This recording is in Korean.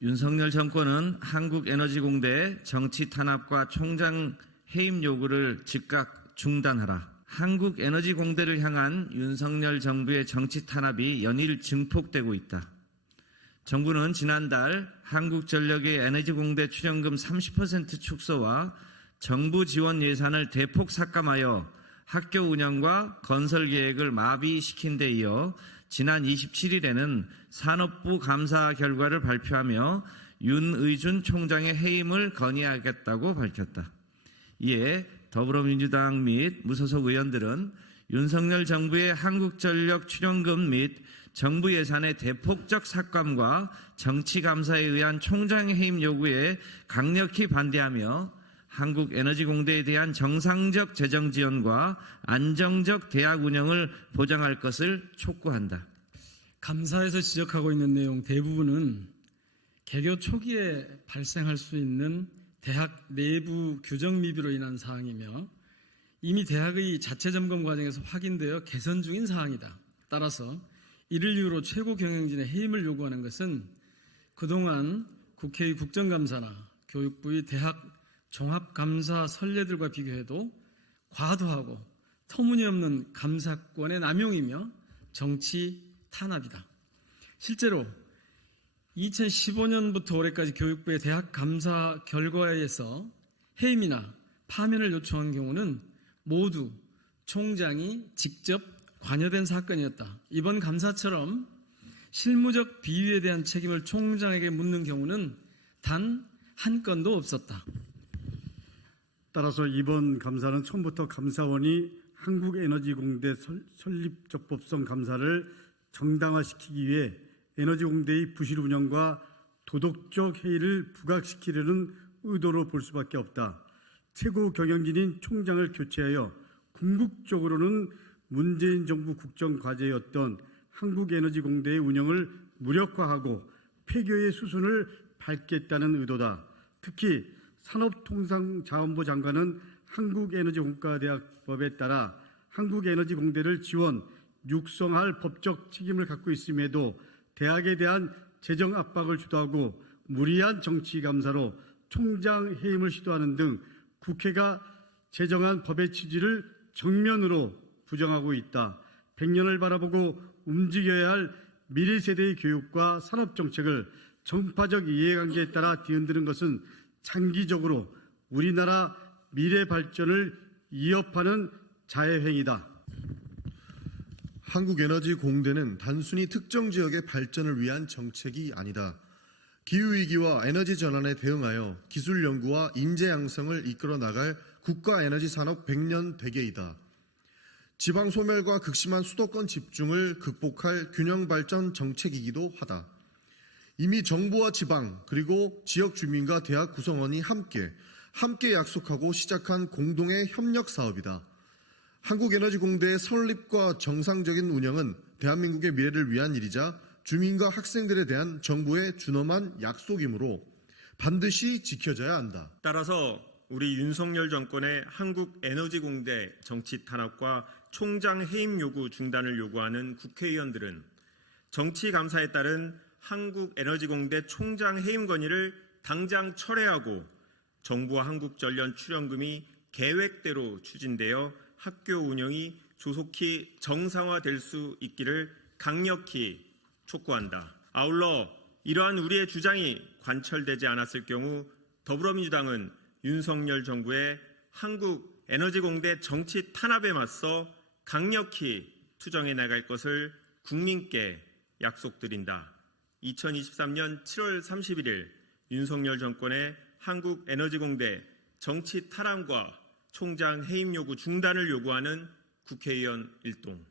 윤석열 정권은 한국에너지공대 정치 탄압과 총장 해임 요구를 즉각 중단하라. 한국에너지공대를 향한 윤석열 정부의 정치 탄압이 연일 증폭되고 있다. 정부는 지난달 한국전력의 에너지공대 출연금 30% 축소와 정부 지원 예산을 대폭 삭감하여 학교 운영과 건설 계획을 마비시킨 데 이어 지난 27일에는 산업부 감사 결과를 발표하며 윤의준 총장의 해임을 건의하겠다고 밝혔다. 이에 더불어민주당 및 무소속 의원들은 윤석열 정부의 한국전력 출연금 및 정부 예산의 대폭적 삭감과 정치 감사에 의한 총장 해임 요구에 강력히 반대하며 한국에너지공대에 대한 정상적 재정 지원과 안정적 대학 운영을 보장할 것을 촉구한다. 감사에서 지적하고 있는 내용 대부분은 개교 초기에 발생할 수 있는 대학 내부 규정 미비로 인한 사항이며 이미 대학의 자체 점검 과정에서 확인되어 개선 중인 사항이다. 따라서 이를 이유로 최고 경영진의 해임을 요구하는 것은 그동안 국회의 국정감사나 교육부의 대학 종합감사 선례들과 비교해도 과도하고 터무니없는 감사권의 남용이며 정치 탄압이다. 실제로 2015년부터 올해까지 교육부의 대학 감사 결과에서 해임이나 파면을 요청한 경우는 모두 총장이 직접 관여된 사건이었다. 이번 감사처럼 실무적 비위에 대한 책임을 총장에게 묻는 경우는 단 한 건도 없었다. 따라서 이번 감사는 처음부터 감사원이 한국에너지공대 설립 적법성 감사를 정당화시키기 위해 에너지공대의 부실 운영과 도덕적 해이를 부각시키려는 의도로 볼 수밖에 없다. 최고 경영진인 총장을 교체하여 궁극적으로는 문재인 정부 국정과제였던 한국에너지공대의 운영을 무력화하고 폐교의 수순을 밟겠다는 의도다. 특히 산업통상자원부 장관은 한국에너지공과대학법에 따라 한국에너지공대를 지원, 육성할 법적 책임을 갖고 있음에도 대학에 대한 재정 압박을 주도하고 무리한 정치 감사로 총장 해임을 시도하는 등 국회가 제정한 법의 취지를 정면으로 부정하고 있다. 100년을 바라보고 움직여야 할 미래 세대의 교육과 산업 정책을 정파적 이해관계에 따라 뒤흔드는 것은 장기적으로 우리나라 미래 발전을 위협하는 자해행위다. 한국에너지공대는 단순히 특정 지역의 발전을 위한 정책이 아니다. 기후위기와 에너지 전환에 대응하여 기술 연구와 인재 양성을 이끌어 나갈 국가에너지산업 100년 대계이다. 지방 소멸과 극심한 수도권 집중을 극복할 균형 발전 정책이기도 하다. 이미 정부와 지방 그리고 지역 주민과 대학 구성원이 함께 약속하고 시작한 공동의 협력 사업이다. 한국에너지공대의 설립과 정상적인 운영은 대한민국의 미래를 위한 일이자 주민과 학생들에 대한 정부의 준엄한 약속이므로 반드시 지켜져야 한다. 따라서 우리 윤석열 정권의 한국에너지공대 정치 탄압과 총장 해임 요구 중단을 요구하는 국회의원들은 정치 감사에 따른 한국에너지공대 총장 해임 건의를 당장 철회하고 정부와 한국전력 출연금이 계획대로 추진되어 학교 운영이 조속히 정상화될 수 있기를 강력히 촉구한다. 아울러 이러한 우리의 주장이 관철되지 않았을 경우 더불어민주당은 윤석열 정부의 한국에너지공대 정치 탄압에 맞서 강력히 투정해 나갈 것을 국민께 약속드린다. 2023년 7월 31일 윤석열 정권의 한국에너지공대 정치 탄압과 총장 해임 요구 중단을 요구하는 국회의원 일동